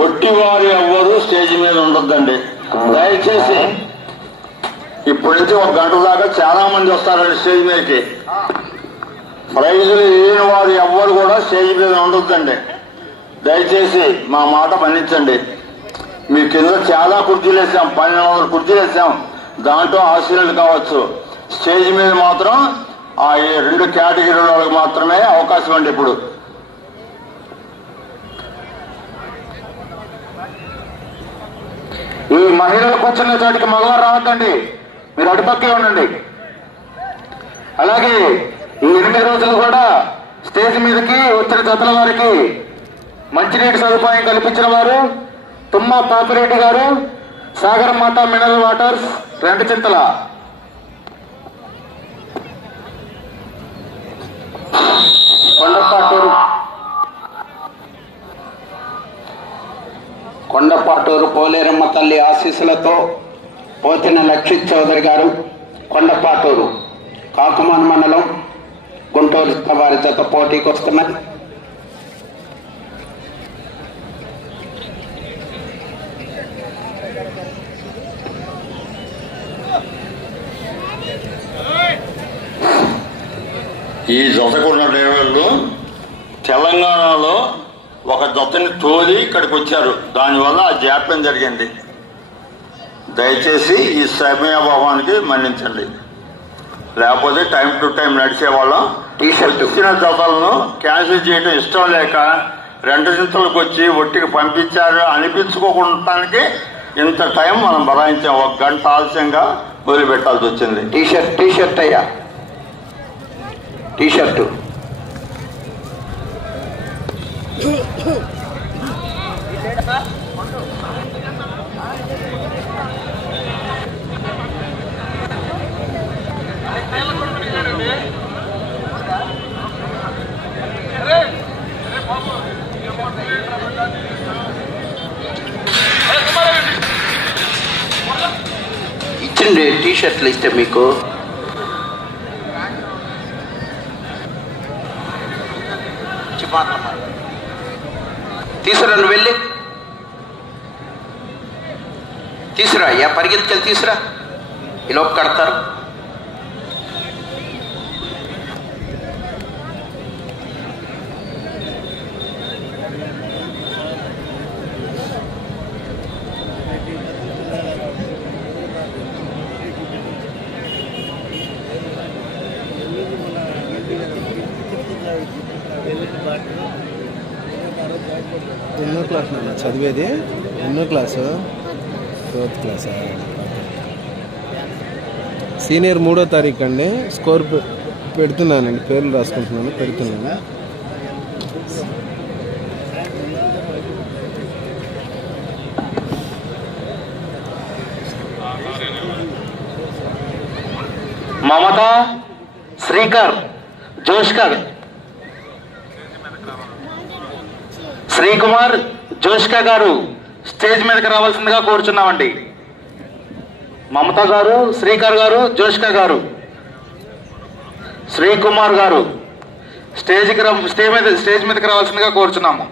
ఒట్టి వారు ఎవ్వరూ స్టేజ్ మీద ఉండొద్దండి. దయచేసి ఇప్పటి నుంచి ఒక గంట దాకా చాలా మంది వస్తారండి స్టేజ్ మీదకి. ప్రైజులు లేని వారు ఎవ్వరు కూడా స్టేజ్ మీద ఉండొద్దండి. దయచేసి మా మాట మన్నించండి. మీ కింద చాలా కుర్చీలు వేసాం పన్నెండు వందల కుర్చీలు వేసాం. దాంట్లో ఆశీర్వాదాలు కావచ్చు. స్టేజ్ మీద మాత్రం ఆ ఈ రెండు కేటగిరీల వాళ్ళకి మాత్రమే అవకాశం అండి ఇప్పుడు. ఈ మహిళలు కూర్చున్న చోటికి మగవారు రావద్దండి. మీరు అటుపక్కే ఉండండి. అలాగే ఈ ఎనిమిది రోజులు కూడా స్టేజ్ మీదకి వచ్చిన జతల వారికి మంచినీటి సదుపాయం కల్పించిన వారు తుమ్మ పాపిరెడ్డి గారు సాగర్ మాతా మినరల్ వాటర్స్ రెండు చింతల కొండపాటూరు కొండపాటూరు పోలేరమ్మ తల్లి ఆశీస్సులతో పోతిన లక్షిత్ చౌదరి గారు కొండపాటూరు కాకుమాన్ మండలం గుంటూరు వారి జత పోటీకి వస్తున్నది ఈ జతకున్న జతని తోలి ఇక్కడికి వచ్చారు దానివల్ల ఆ జాప్యం జరిగింది. దయచేసి ఈ సమయాభావానికి మన్నించండి. లేకపోతే టైం టు టైం నడిచే వాళ్ళం టీ-షర్టు. వచ్చిన జతలను క్యాన్సిల్ చేయడం ఇష్టం లేక రెండు చింతలకు వచ్చి ఒట్టికి పంపించారు అనిపించుకోకుండానికి ఇంత టైం మనం బరాయించాం ఒక గంట ఆలస్యంగా వదిలిపెట్టాల్సి వచ్చింది. టీ షర్ట్ టీ షర్ట్ అయ్యా. టీ షర్టు ఇచ్చిండి టీ షర్ట్లు ఇస్తే మీకు. తీసుకురండి వెళ్ళి. తీసురా అయ్యా పరిగెత్తుకెళ్ళి తీసురా. ఈ కడతారు. ఎన్నో క్లాస్ నాన్న? చదివేది? ఎన్నో క్లాసు? ఫోర్త్ క్లాసా సీనియర్ మూడో తారీఖు అండి. స్కోర్ పె- పెడుతున్నానండి. పేర్లు రాసుకుంటున్నాను పెడుతున్నాను. మమత శ్రీకర్ జోష్కర్. శ్రీకుమార్ జోష్క గారు. స్టేజ్ మీదకి రావాల్సిందిగా కోరుచున్నామండి. మమత గారు శ్రీకర్ గారు జోష్క గారు శ్రీకుమార్ గారు స్టేజ్కి రా స్టేజ్ మీద స్టేజ్ మీదకి రావాల్సిందిగా కోరుచున్నాము.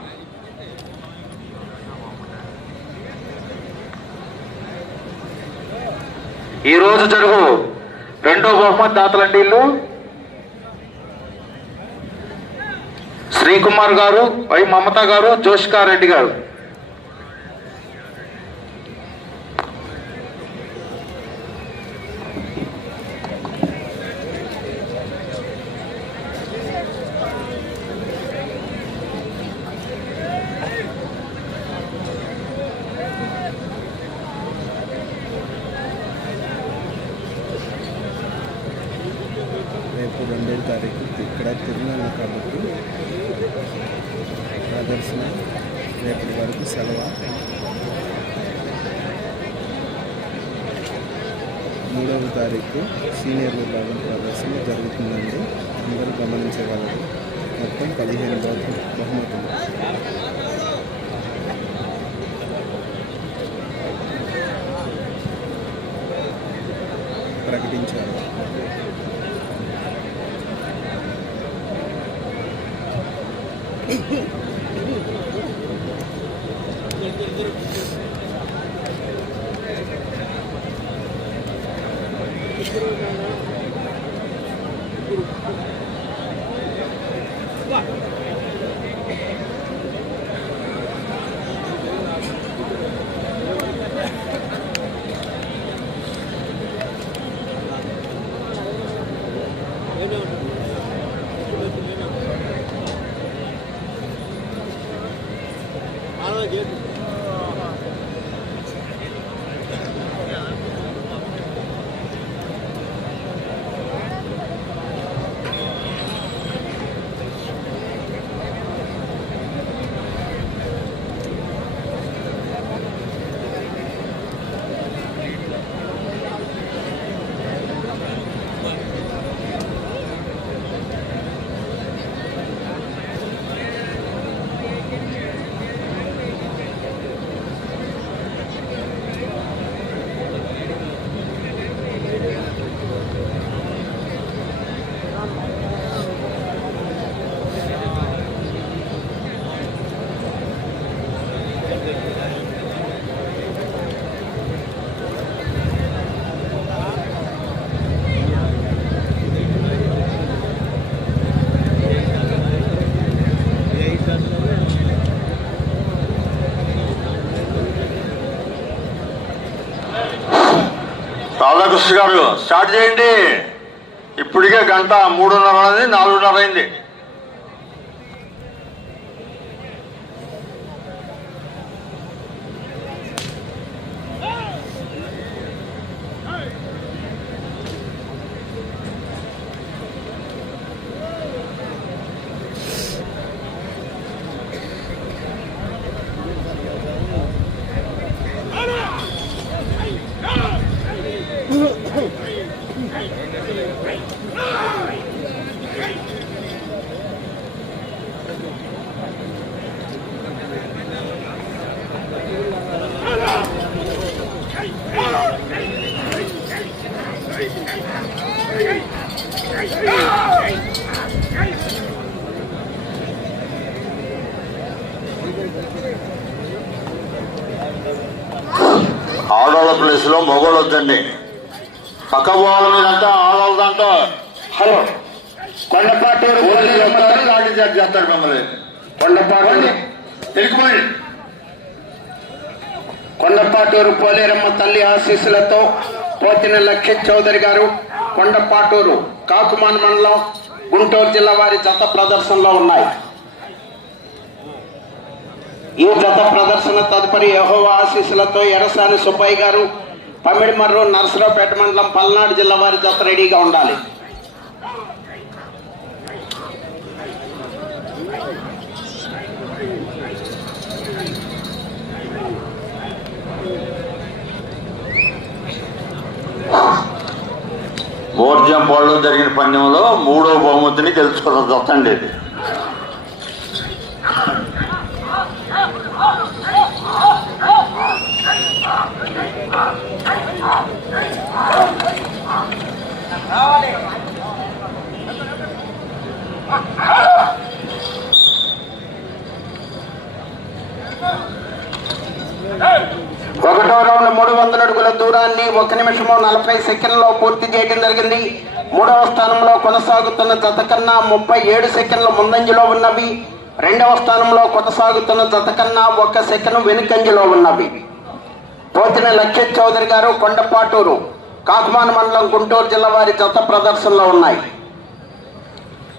ఈరోజు జరుగు రెండో బహుమతి దాతలండి ఇల్లు శ్రీకుమార్ గారు వై మమత గారు జోష్కారెడ్డి గారు. రేపు రెండో తారీఖు ఇక్కడ తిరుమల కాబట్టి ప్రదర్శన రేపటి వరకు సెలవు. మూడవ తారీఖు సీనియర్ విభాగం ప్రదర్శన జరుగుతుందండి. అందరూ గమనించగలరు. మొత్తం పదిహేను బహుమతులు. రాధాకృష్ణ గారు స్టార్ట్ చేయండి. ఇప్పటికే గంట మూడున్నర అయింది నాలుగున్నర అయింది. వద్దండి పక్క వాళ్ళ మీదంతా ఆడవాళ్ళ దాంట్లో హలో. చెప్తారు లాఠీ చార్జ్ చేస్తాడు మిమ్మల్ని. కొండపాటూరు. తెలుగుపోయి కొండపాటూరు పోలేరమ్మ తల్లి ఆశీస్సులతో పోతిన లక్ష్య చౌదరి గారు కొండపాటూరు కాకుమాన్ మండలం గుంటూరు జిల్లా వారి జత ప్రదర్శనలో ఉన్నాయి. ఈ జత ప్రదర్శన తదుపరి యహోవ ఆశీస్సులతో ఎరసాని సుబ్బయ్య గారు పమిడిమర్రు నరసరావుపేట మండలం పల్నాడు జిల్లా వారి జత రెడీగా ఉండాలి. బోర్జంపాడులో జరిగిన పందెంలో మూడో బహుమతిని గెలుచుకున్న దత్తండి ఇది. ఒకటో రౌండ్ మూడు వందల అడుగుల దూరాన్ని ఒక నిమిషము నలభై సెకండ్లో పూర్తి చేయడం జరిగింది. మూడవ స్థానంలో కొనసాగుతున్న జత కన్నా ముప్పై ఏడు సెకండ్ల ముందంజలో ఉన్నవి. రెండవ స్థానంలో కొనసాగుతున్న జత కన్నా ఒక సెకండ్ వెనుకంజలో ఉన్నవి. పోతిన లక్ష్య చౌదరి గారు కొండపాటూరు కాకుమాన్ మండలం గుంటూరు జిల్లా వారి జత ప్రదర్శనలో ఉన్నాయి.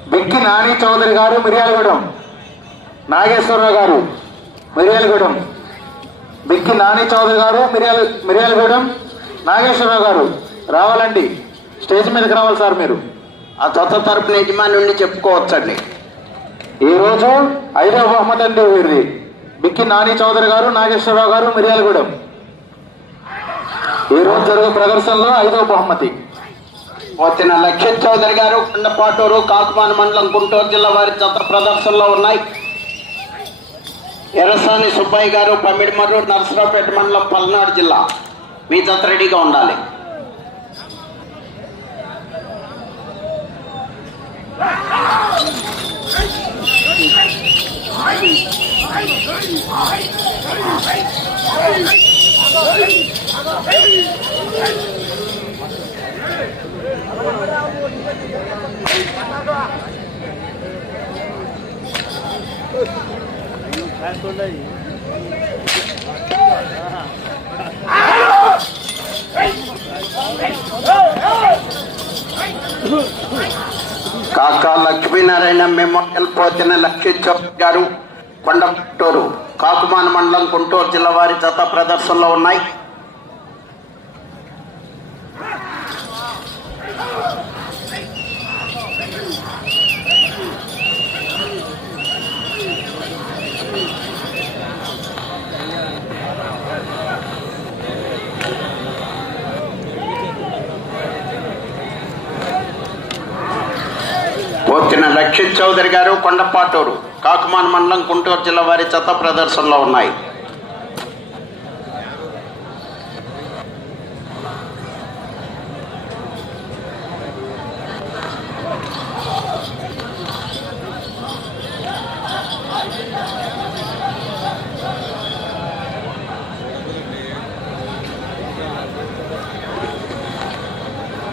బిక్కి నాని చౌదరి గారు మిర్యాలగూడెం. నాగేశ్వరరావు గారు మిర్యాలగూడెం. బిక్కి నాని చౌదరి గారు మిర్యాల మిర్యాలగూడెం. నాగేశ్వరరావు గారు రావాలండి. స్టేజ్ మీదకి రావాలి సార్ మీరు. ఆ కొత్త తరపున యజమాని నుండి చెప్పుకోవచ్చండి. ఈరోజు ఐదో బహుమతి అండి వీరిది. బిక్కి నాని చౌదరి గారు నాగేశ్వరరావు గారు మిర్యాలగూడెం. ఈరోజు రోజు జరుగు ప్రదర్శనలో ఐదవ బహుమతి. వచ్చిన లక్ష్య చౌదరి గారు కొండపాటూరు కాకుమాన మండలం గుంటూరు జిల్లా వారి జత ప్రదర్శనలో ఉన్నాయి. ఎర్రసాని సుబ్బయ్య గారు పమ్మిడిమర్రు నరసరావుపేట మండలం పల్నాడు జిల్లా. మీ జత రెడీగా ఉండాలి. Hey! కాకా లక్ష్మీనారాయణ మెమోరియల్ పోతిన లక్ష్మీ చౌక్ గారు కొండపట్టూరు కాకుమాన మండలం గుంటూరు జిల్లా వారి జత ప్రదర్శనలో ఉన్నాయి పోతిన లక్ష్మీ చౌదరి గారు కొండపాటూరు కాకుమాన్ మండలం గుంటూరు జిల్లా వారి చెత్త ప్రదర్శనలో ఉన్నాయి.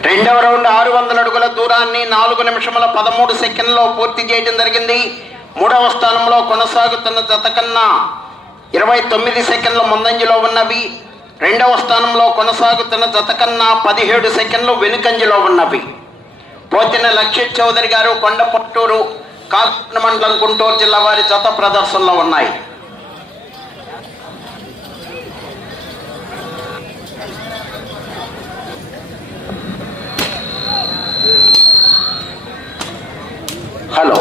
రెండవ రౌండ్ ఆరు వందల అడుగుల దూరాన్ని నాలుగు నిమిషముల పదమూడు సెకండ్లో పూర్తి చేయడం జరిగింది. మూడవ స్థానంలో కొనసాగుతున్న జత కన్నా ఇరవై తొమ్మిది సెకండ్ల ముందంజలో ఉన్నవి. రెండవ స్థానంలో కొనసాగుతున్న జత కన్నా పదిహేడు సెకండ్లు వెనుకంజలో ఉన్నవి. పోతిన లక్ష్య చౌదరి గారు కొండపట్టూరు కాకినాడ మండలం గుంటూరు జిల్లా వారి జత ప్రదర్శనలో ఉన్నాయి. హలో.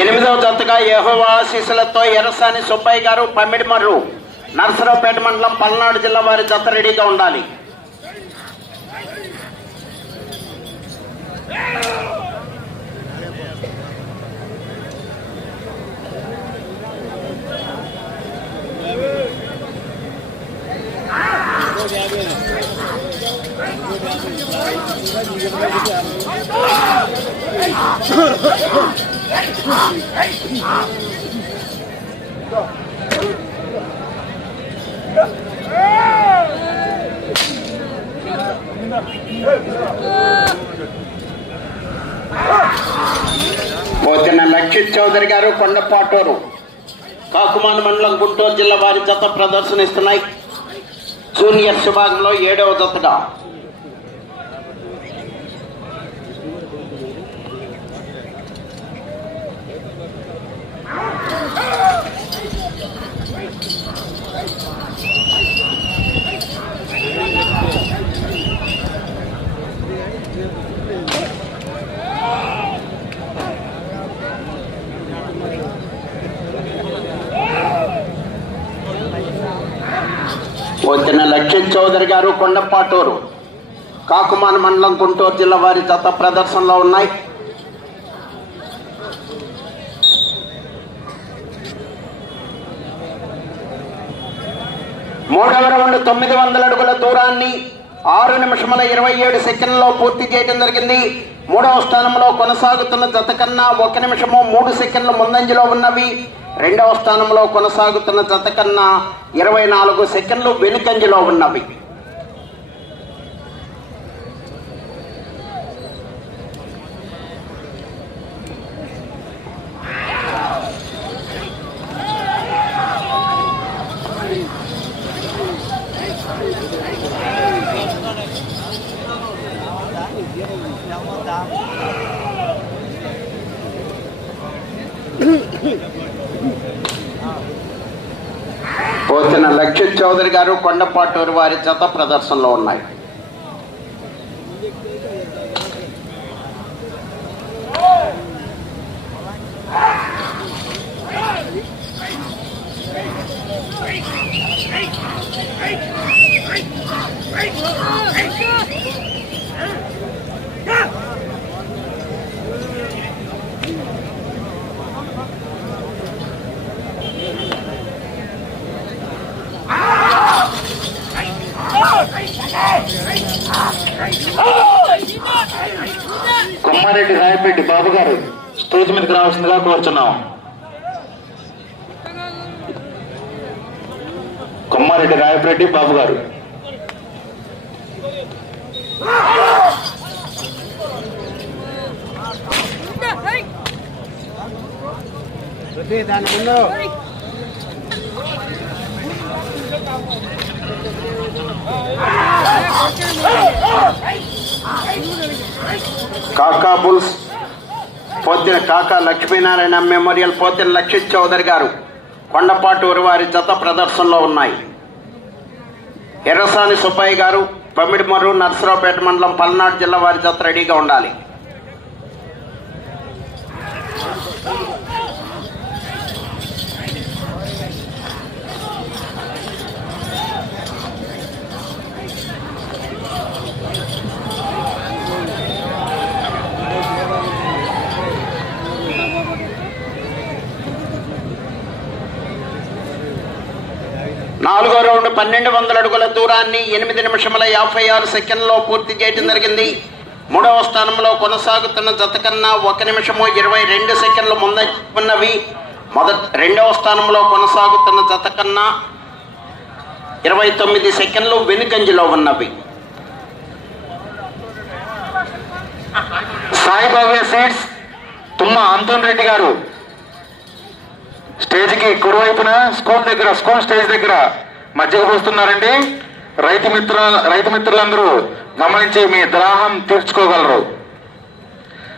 ఎనిమిదవ జతగా యహోవా ఆశీస్సులతో ఎరసాని సుబ్బయ్య గారు పమ్మిడిమర్రు నర్సరావుపేట మండలం పల్నాడు జిల్లా వారి జత రెడీగా ఉండాలి. పోతిన లక్షిత్ చౌదరి గారు కొండపాటూరు కాకుమాన మండలం గుంటూరు జిల్లా వారి జత ప్రదర్శనిస్తున్నాయి. జూనియర్స్ విభాగంలో ఏడవ జతగా వచ్చిన లక్ష్మణ్ చౌదరి గారు కొండపాటూరు కాకుమాన మండలం గుంటూరు జిల్లా వారి జత ప్రదర్శనలో ఉన్నాయి. మూడవ రౌండ్ తొమ్మిది వందల అడుగుల దూరాన్ని ఆరు నిమిషముల ఇరవై ఏడు సెకండ్లలో పూర్తి చేయడం జరిగింది. మూడవ స్థానంలో కొనసాగుతున్న జత కన్నా ఒక నిమిషము మూడు సెకండ్లు ముందంజలో ఉన్నవి. రెండవ స్థానంలో కొనసాగుతున్న జత కన్నా ఇరవై నాలుగు సెకండ్లు వెనుకంజలో ఉన్నవి పోతిన లక్షిత్ చౌదరి గారు కొండపాటూరు వారి జత ప్రదర్శనలో ఉన్నాయి. కుమ్మారెడ్డి రాయపెట్టి బాబు గారు స్టేజ్ మీదకి రావాల్సిందిగా కోరుతున్నాం కుమ్మారెడ్డి రాయపరెడ్డి బాబు గారు. కాకా బుల్స్ పోతిన కాకా లక్ష్మీనారాయణ మెమోరియల్ పోతిన లక్ష్మీ చౌదరి గారు కొండపాటూరు వారి జత ప్రదర్శనలో ఉన్నాయి. ఎర్రసాని సుబ్బయ్య గారు పమిడిమర్రు నర్సరావుపేట మండలం పల్నాడు జిల్లా వారి జత రెడీగా ఉండాలి నాలుగో రౌండ్ పన్నెండు వందల అడుగుల దూరాన్ని ఎనిమిది నిమిషముల యాభై ఆరు సెకండ్లో పూర్తి చేయడం జరిగింది. మూడవ స్థానంలో కొనసాగుతున్న జత కన్నా ఒక నిమిషము ఇరవై రెండు సెకండ్లు ముంద ఉన్నవి. మొదటి రెండవ స్థానంలో కొనసాగుతున్న జత కన్నా ఇరవై తొమ్మిది సెకండ్లు వెనుకంజలో ఉన్నవి. సాయిబాబా సీట్స్ తుమ్మ అంతోన్ రెడ్డి గారు. స్టేజ్కి కుడివైపున స్కూల్ దగ్గర స్కూల్ స్టేజ్ దగ్గర. మధ్యకు పోస్తున్నారండి. రైతు మిత్ర రైతు మిత్రులందరూ గమనించి మీ దాహం తీర్చుకోగలరు.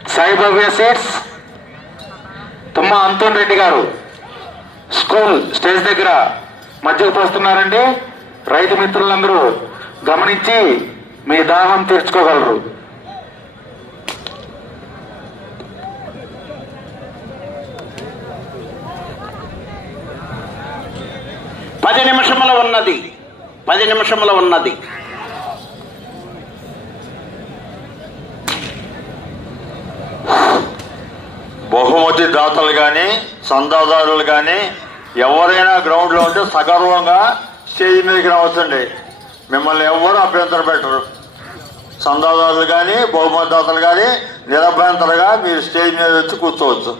సాయిబాబా సీట్స్ తుమ్మ అంతోన్ రెడ్డి గారు స్కూల్ స్టేజ్ దగ్గర మధ్యకు పోస్తున్నారండి. రైతు మిత్రులందరూ గమనించి మీ దాహం తీర్చుకోగలరు. పది నిమిషముల ఉన్నది. పది నిమిషముల ఉన్నది. బహుమతి దాతలు కానీ చందాదారులు కానీ ఎవరైనా గ్రౌండ్లో ఉంటే సగర్వంగా స్టేజ్ మీదకి రావచ్చండి. మిమ్మల్ని ఎవరు అభ్యంతరం పెట్టరు. చందాదారులు కానీ బహుమతి దాతలు కానీ నిరభ్యంతరంగా మీరు స్టేజ్ మీద వచ్చి కూర్చోవచ్చు.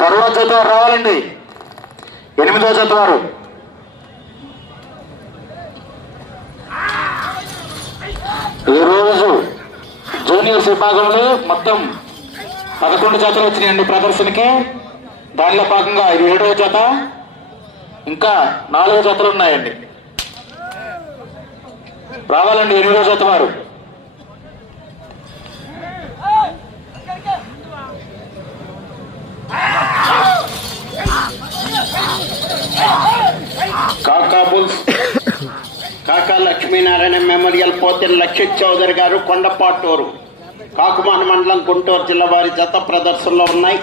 తర్వాత రావాలండి. ఎనిమిదో జత వారు రోజు జూనియర్స్ విభాగంలో మొత్తం పదకొండు జతలు వచ్చినాయండి ప్రదర్శనకి. దానిలో భాగంగా ఇది ఏడవ జత ఇంకా నాలుగు జతలు ఉన్నాయండి. రావాలండి ఎనిమిదో జత వారు. కాకా బుల్స్ కాకా లక్ష్మీనారాయణ మెమోరియల్ పోతిన లక్షిత్ చౌదరి గారు కొండపాటూరు. కాకుమాన మండలం గుంటూరు జిల్లా వారి జత ప్రదర్శనలో ఉన్నాయి.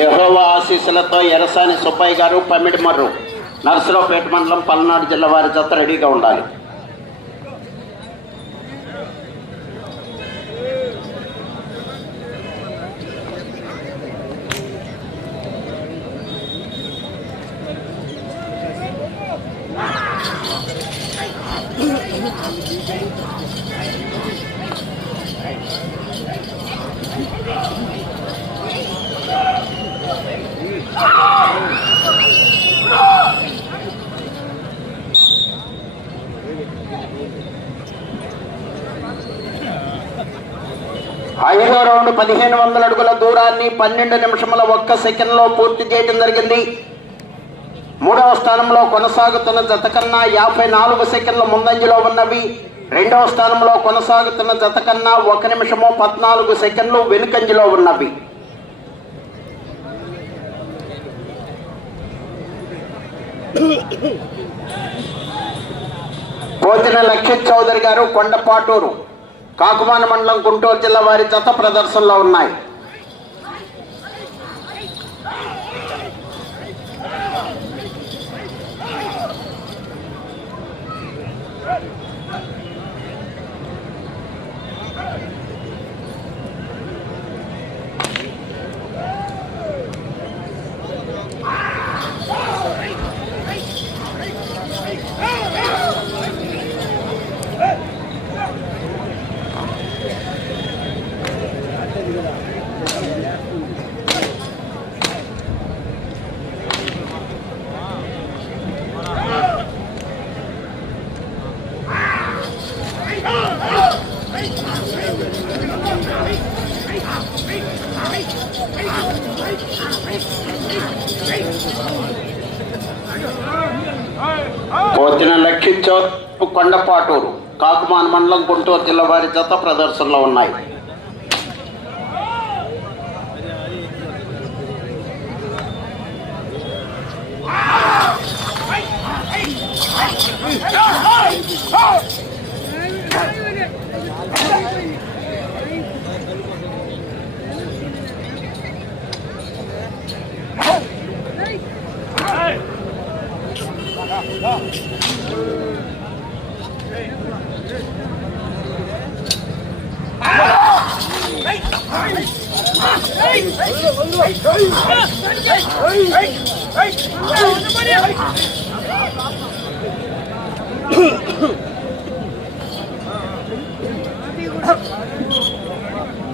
యెహోవా ఆశీస్సులతో ఎరసాని సుబ్బయ్య గారు పమిడిమర్రు నర్సరావుపేట మండలం పల్నాడు జిల్లా వారి జత రెడీగా ఉండాలి ఐదో రౌండ్ పదిహేను వందల అడుగుల దూరాన్ని పన్నెండు నిమిషముల ఒక్క సెకండ్లో పూర్తి చేయడం జరిగింది. మూడవ స్థానంలో కొనసాగుతున్న జత కన్నా యాభై నాలుగు సెకండ్ల ముందంజలో ఉన్నవి. రెండవ స్థానంలో కొనసాగుతున్న జత కన్నా ఒక నిమిషము పద్నాలుగు సెకండ్లు వెనుకంజలో ఉన్నవి. పోతిన లక్షిత్ చౌదరి గారు కొండపాటూరు. కాకుమాన మండలం గుంటూరు జిల్లా వారి జత ప్రదర్శనలో ఉన్నాయి. గుంటూరు జిల్లా వారి జత ప్రదర్శనలో ఉన్నాయి.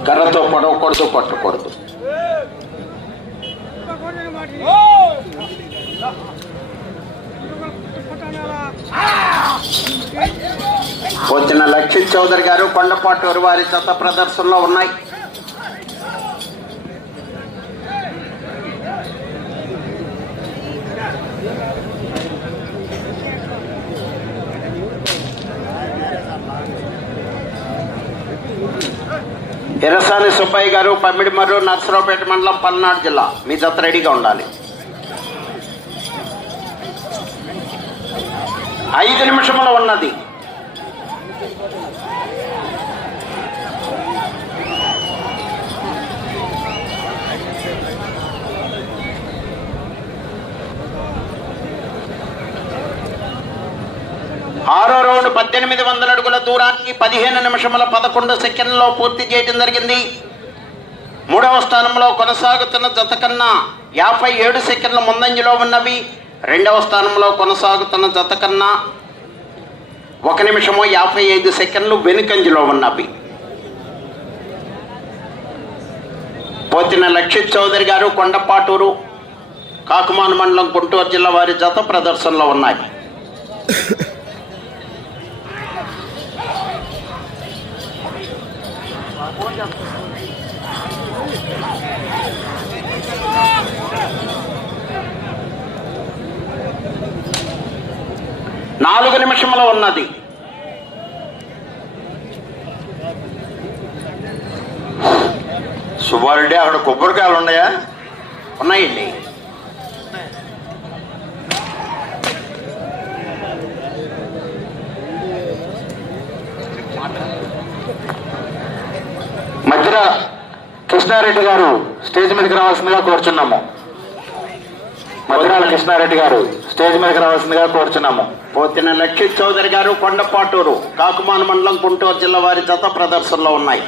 కర్రతో పడవకూడదు పట్టకూడదు. వచ్చిన లక్ష్మీ చౌదరి గారు కొండపాటూరు వారి జత ప్రదర్శనలో ఉన్నాయి. ఎర్రసాని సుబ్బయ్య గారు పమ్మిడిమర్రు నర్సరావుపేట మండలం పల్నాడు జిల్లా. మీ జత రెడీగా ఉండాలి. ఐదు నిమిషంలో ఉన్నది. ఆరో రౌండ్ పద్దెనిమిది వందల అడుగుల దూరానికి పదిహేను నిమిషముల పదకొండు సెకండ్లో పూర్తి చేయడం జరిగింది. మూడవ స్థానంలో కొనసాగుతున్న జత కన్నా యాభై ఏడు సెకండ్ల ముందంజలో ఉన్నవి. రెండవ స్థానంలో కొనసాగుతున్న జత కన్నా ఒక నిమిషము యాభై ఐదు సెకండ్లు వెనుకంజలో ఉన్నవి. పోతిన లక్షిత్ చౌదరి గారు కొండపాటూరు కాకుమాన్ మండలం గుంటూరు జిల్లా వారి జత ప్రదర్శనలో ఉన్నాయి. నాలుగు నిమిషంలో ఉన్నది. సుబ్బారెడ్డి అక్కడ కొబ్బరికాయలు ఉన్నాయా? ఉన్నాయండి. మధ్యన కృష్ణారెడ్డి గారు స్టేజ్ మీదకి రావాల్సిందిగా కోరుచున్నాము. మధ్యరాల కృష్ణారెడ్డి గారు స్టేజ్ మీదకి రావాల్సిందిగా కోరుచున్నాము. పోతిన లక్షిత్ చౌదరి గారు కొండపాటూరు కాకుమాన మండలం గుంటూరు జిల్లా వారి జత ప్రదర్శనలో ఉన్నాయి.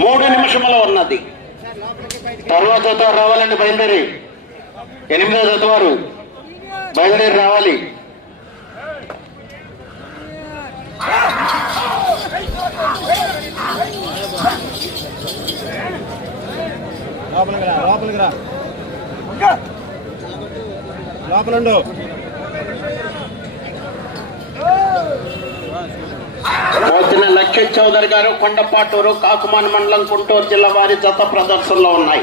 మూడు నిమిషముల ఉన్నది. తర్వాత జత రావాలండి బయలుదేరి. ఎనిమిదో జత వారు బయలుదేరి రావాలి. లోపలికి రా. లోపలికి రా. లోపలండు. పోతిన చౌదరి గారు కొండపాటూరు కాకుమాన్ మండలం గుంటూరు జిల్లా వారి జత ప్రదర్శనలో ఉన్నాయి.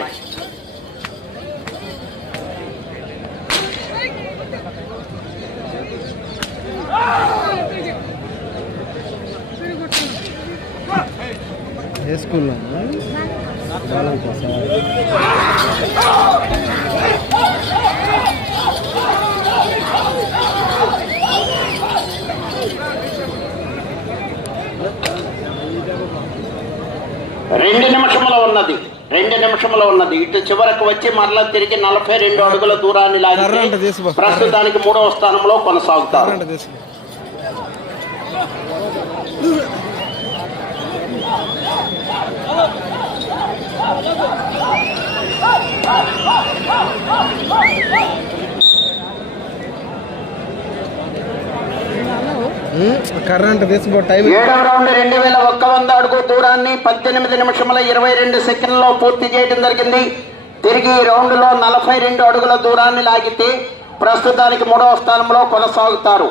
ఏ స్కూల్లో సార్ రెండు నిమిషముల ఉన్నది. రెండు నిమిషముల ఉన్నది. ఇటు చివరకు వచ్చి మరలా తిరిగి నలభై రెండు అడుగుల దూరాన్ని లాగి. ప్రస్తుతానికి మూడవ స్థానంలో కొనసాగుతారు. కరెంట్ తీసుకో కరెంట్ తీసుకో టైం ఏడవ రౌండ్ రెండు వేల ఒక్క వంద అడుగు దూరాన్ని పద్దెనిమిది నిమిషముల ఇరవై రెండు సెకండ్లో పూర్తి చేయడం జరిగింది. తిరిగి ఈ రౌండ్లో నలభై రెండు అడుగుల దూరాన్ని లాగితే ప్రస్తుతానికి మూడవ స్థానంలో కొనసాగుతారు.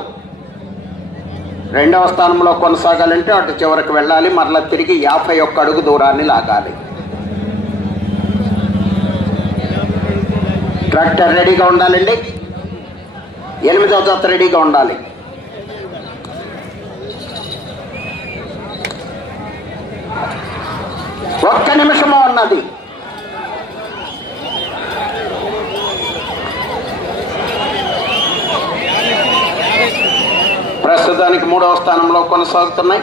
రెండవ స్థానంలో కొనసాగాలంటే అటు చివరికి వెళ్ళాలి మరలా తిరిగి యాభై ఒక్క అడుగు దూరాన్ని లాగాలి. ట్రాక్టర్ రెడీగా ఉండాలండి. ఎనిమిదవ జత రెడీగా ఉండాలి. ఒక్క నిమిషము ఉన్నది ప్రస్తుతానికి మూడవ స్థానంలో కొనసాగుతున్నాయి.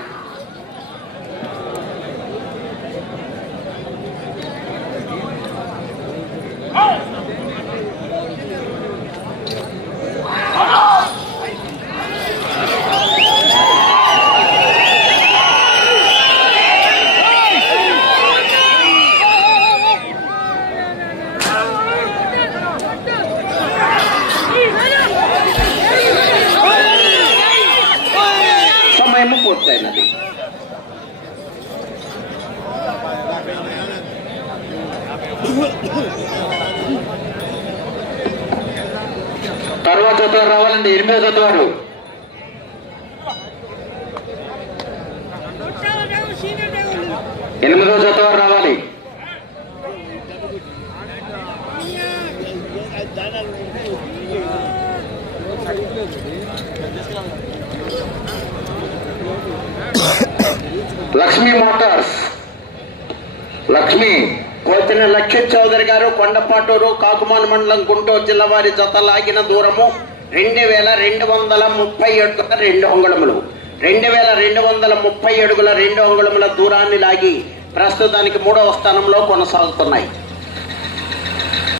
పూర్తయినది. తర్వాత జత రావాలండి. ఎనిమిదో జత వారు ఎనిమిదో జత వారు రావాలి లక్ష్మీ మోటార్స్. లక్ష్మి కోతిన లక్ష్మీ చౌదరి గారు కొండపాటూరు కాకుమాన్ మండలం గుంటూరు జిల్లా వారి జత లాగిన దూరము రెండు వేల రెండు వందల ముప్పై అడుగుల రెండు అంగుళములు. రెండు వేల రెండు వందల ముప్పై అడుగుల రెండు అంగుళముల దూరాన్ని లాగి ప్రస్తుతానికి మూడవ స్థానంలో కొనసాగుతున్నాయి.